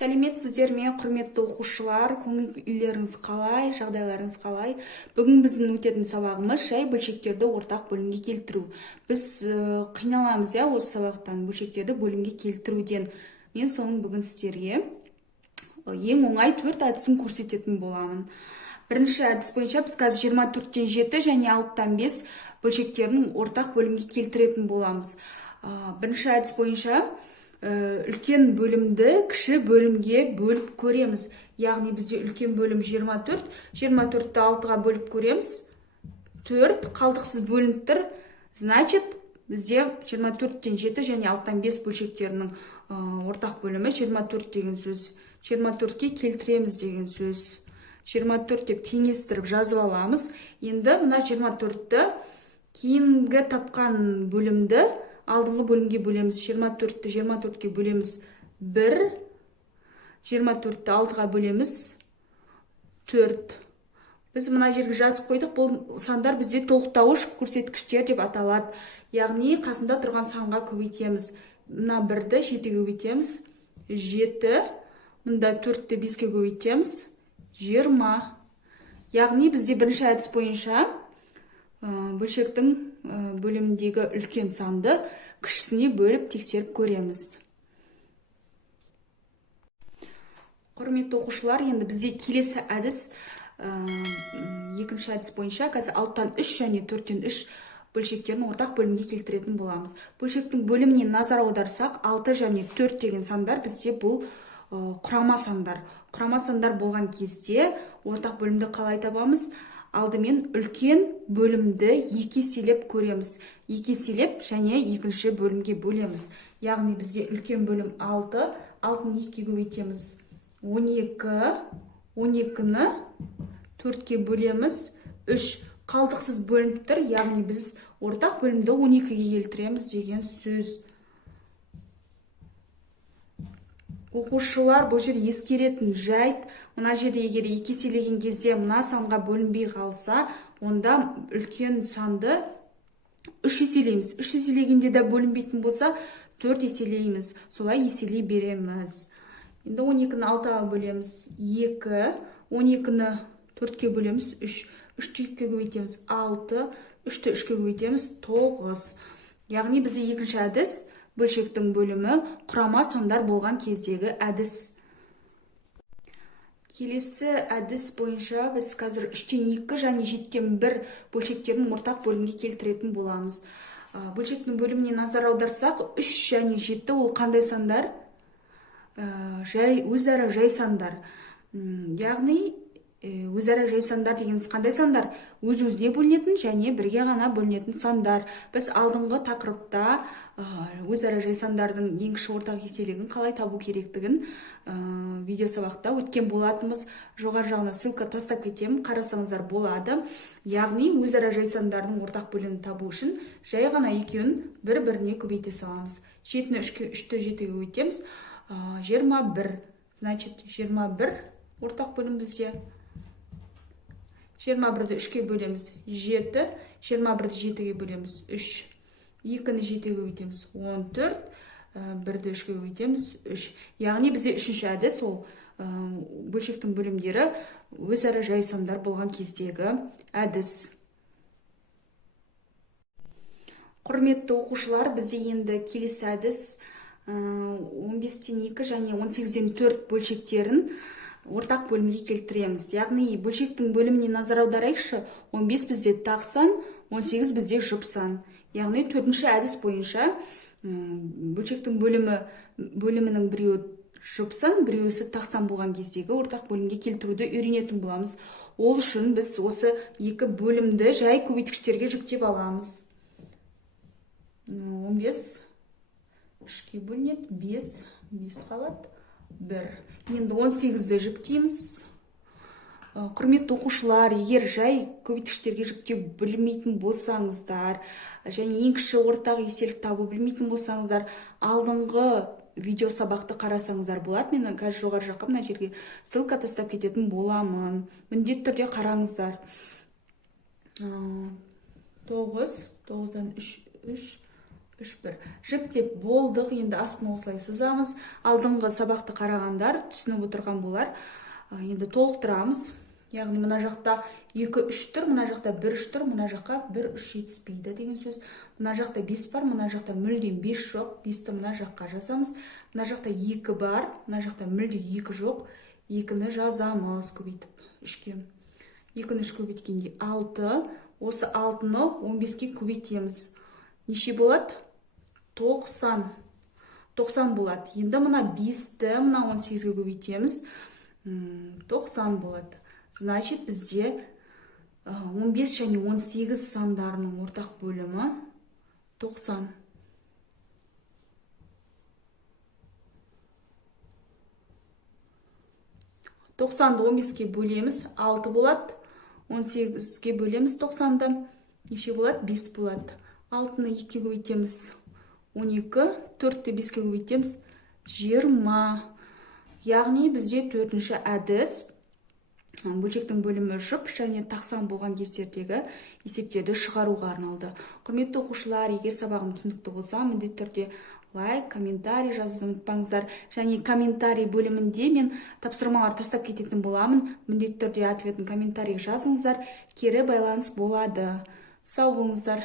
Сәлеметсіздер ме, құрметті оқушылар, көңілдеріңіз қалай, жағдайларыңыз қалай? Бүгін біздің өтетін сабағымыз жай бөлшектерді ортақ бөлімге келтіру. Біз қиналамыз осы сабақтан бөлшектерді бөлімге келтіруден. Мен соның бүгін сіздерге ең оңай 4 әдісін көрсететін боламын. Бірінші әдіс бойынша біз қазір 24-тен 7 және 6-тан 5 бөлшектерін ортақ бөлімге келтіретін боламыз. Бірінші әдіс бойынша үлкен бөлімді кіші бөлімге бөліп көреміз. Яғни бізде үлкен бөлім 24, 24-ті 6-ға бөліп көреміз. 4 қалдықсыз бөлініп тұр. Значит, бізде 24-тен 7 және 6-тан 5 бөлшектерінің ортақ бөлімі 24 деген сөз. 24-ке келтіреміз деген сөз. 24 деп теңестіріп жазып аламыз. Енді мына 24-ті кейінгі тапқан бөлімді алдыңғы бөлімге бөлеміз. 24-ті 24-ке бөлеміз 1, 24-ті 6-ға бөлеміз 4. Біз мына жерге жазып қойдық. Бұл сандар бізде толықтауыш көрсеткіштер деп аталады. Яғни қасында тұрған санға көбейтеміз. Мына 1-ді 7-ге көбейтеміз 7, мында 4-ті 5-ке көбейтеміз 20. Яғни бізде бірінші әдіс бойынша бөлшектің бөліміндегі үлкен санды кішісіне бөліп тексеріп көреміз. Құрметті оқушылар, енді бізде келесі әдіс екінші әдіс бойынша қазір 6-тан 3 және 4-тен 3 бөлшектерін ортақ бөлімге келтіретін боламыз. Бөлшектің бөліміне назар аударсақ, 6 және 4 деген сандар бізде бұл құрама сандар. Құрама сандар болған кезде ортақ бөлімді қалай табамыз? Алдымен үлкен бөлімді 2 еселеп көреміз. 2 еселеп және екінші бөлімге бөлеміз. Яғни бізде үлкен бөлім 6, 6-ны 2-ге көбейтеміз 12, 12-ні 4-ке бөлеміз 3. Қалдықсыз бөлініп тұр, яғни біз ортақ бөлімді 12-ге келтіреміз деген сөз. Оқушылар, бұл жер ескеретін жайт. Мына жерде егер 2 еселеген кезде мына санға бөлінбей қалса, онда үлкен санды 3 еселейміз. 3 еселегенде де бөлінбейтін болса, 4 еселейміз. Солай еселей береміз. Енді 12-ні 6-ға бөлеміз 2, 12-ні 4-ке бөлеміз 3, 3-ті 2-ке көбейтеміз 6, 3-ті 3-ке көбейтеміз 9. Яғни бізде екінші әдіс бөлшектің бөлімі құрама сандар болған кездегі әдіс. Келесі әдіс бойынша біз қазір 3-тен 2 және 7-тен 1 бөлшектерін ортақ бөлімге келтіретін боламыз. Бөлшектің бөліміне назар аударсақ, 3 және 7 ол қандай сандар? Өзара жай сандар. Яғни өзара жай сандар дегеніміз қандай сандар? Өз-өзіне бөлінетін және бірге ғана бөлінетін сандар. Біз алдыңғы тақырыпта өзара жай сандардың ең кіші ортақ еселігін қалай табу керектігін видео сабақта өткен болатынбыз. Жоғары жағына ссылка тастап кетемін, қарасаңыздар болады. Яғни өзара жай сандардың ортақ бөлімін табу үшін жай ғана екеуін бір-біріне көбейте саламыз. 7-ні 3-ті 7-ге көбейтеміз 21. Значит, 21 ортақ бөлім бізде. 21-ді 3-ке бөлеміз 7, 21-ді 7-ге бөлеміз 3, 2-ні 7-ге көбейтеміз 14, 1-ді 3-ке көбейтеміз 3. Яғни бізде үшінші әдіс ол бөлшектің бөлімдері өзара жай сандар болған кездегі әдіс. Құрметті оқушылар, бізде енді келесі әдіс 15-тен 2 және 18-ден 4 бөлшектерін ортақ бөлімге келтіреміз. Яғни бөлшектің бөліміне назар аударайықшы. 15 бізде тақ сан, 18 бізде жұп сан. Яғни төртінші әдіс бойынша бөлшектің бөлімінің біреуі жұп сан, біреуісі тақ сан болған кездегі ортақ бөлімге келтіруді үйренетін боламыз. Ол үшін біз осы екі бөлімді жай көбейткіштерге жүктеп аламыз. 15 3-ке бөлінеді, 5 қалады. 1. Енді 18-ді жүктейміз. Құрметті оқушылар, егер жай көбейткіштерге жүктеу білмейтін болсаңыздар, және ең кіші ортақ еселік табу білмейтін болсаңыздар, алдыңғы видео сабақты қарасаңыздар болады. Мен қазір жоғары жаққа мына жерге ссылка тастап кететін боламын. Міндетті түрде қараңыздар. 9, 9-дан 3, 3-1. Жіктеп болдық, енді астына осылай сызамыз. Алдыңғы сабақты қарағандар түсініп отырған болар. Енді толықтырамыз. Яғни мына жақта 2-3 тұр, мына жақта 1-3 тұр, мына жаққа 1-3 жетіспейді деген сөз. Мына жақта 5 бар, мына жақта мүлдем 5 жоқ. 5-ті мына жаққа жазамыз. Мына жақта 2 бар, мына жақта мүлде 2 жоқ. 2-ні жазамыз көбейтіп 3-ке. 2-ні 3 көбейткенде 6. Осы 6-ны 15-ке көбейтеміз. Неше болады? 90. 90 болады. Енді мына 5-ті мына 18-ге көбейтеміз. 90 болады. Значит, бізде 15 және 18 сандарының ортақ бөлімі 90. 90-ды 15-ке бөлеміз, 6 болады. 18-ге бөлеміз 90-ды. Неше болады? 5 болады. 6-ны 2-ке көбейтеміз 12, 4-ті 5-ке көбейтеміз 20. Яғни бізде 4-ші әдіс бөлшектің бөлімі жұп және тақсан болған кестердегі есептерді шығаруға арналды. Құрметті оқушылар, егер сабағым түсінікті болса, міндетті түрде лайк, комментарий жазуды ұмытпаңыздар. Және комментарий бөлімінде мен тапсырмалар тастап кететін боламын. Міндетті түрде ответін комментарий жазыңыздар, кері байланыс болады. Сау болыңыздар.